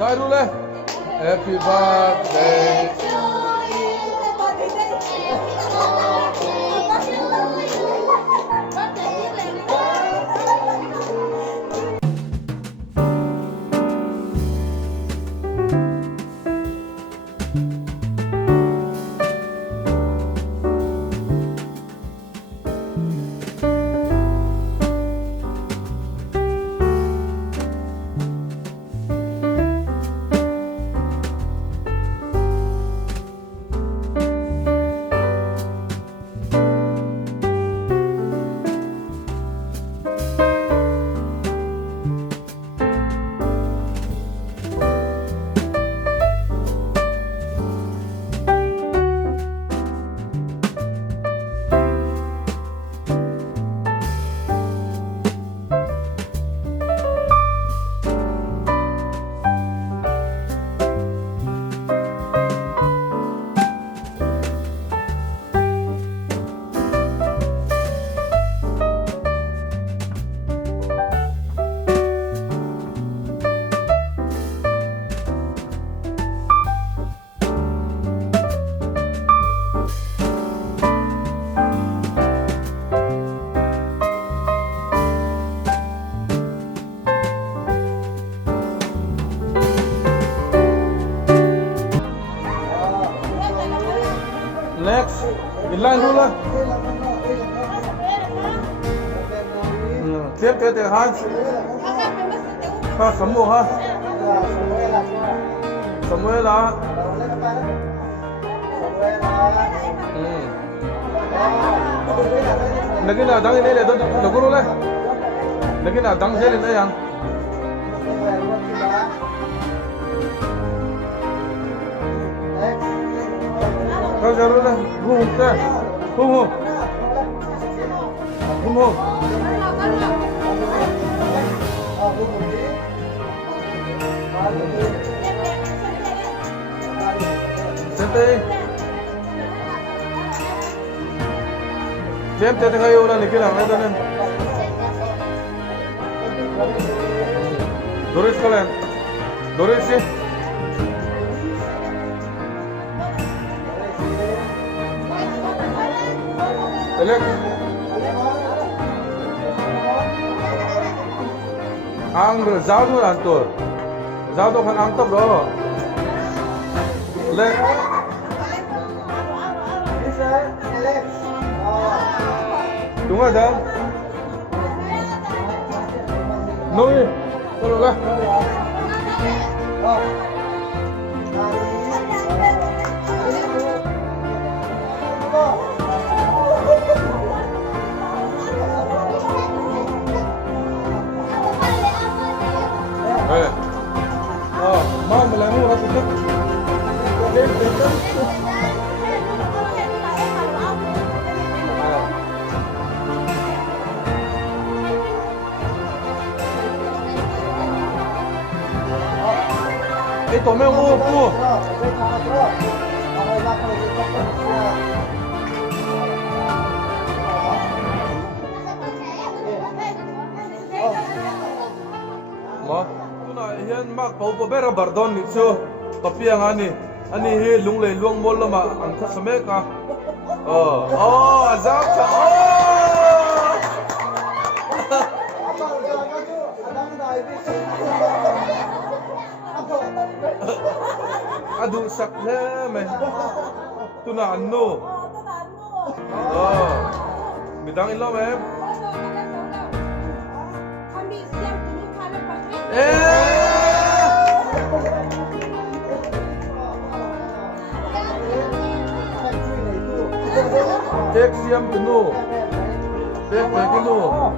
Dai rule. Happy birthday. Next, ilan rule. Tiếp tiếp tiếp ha. Ha, semua ha. Semua lah. Lagi nak dang ini le, tu guru le. Lagi nak dang saya le yang. Kau jalan lah, bung ke, bung. Santai. Jam tadi kaya orang ni kira apa tu ni? Doris kalian, Doris sih. Elek. Ang zau tu antur. Zau tu kan ang top doh. Elek. Tunggu dah. Noi. Tolong lah. Mau melamu apa tu? Itu memang apa? Hian mak pau bera bardon ni so kapi ang ani hi lunglei luang mol lama ang khasame ka azab ka adu sak le me tuna anno midang ilo me Tek siam penuh, tek penuh.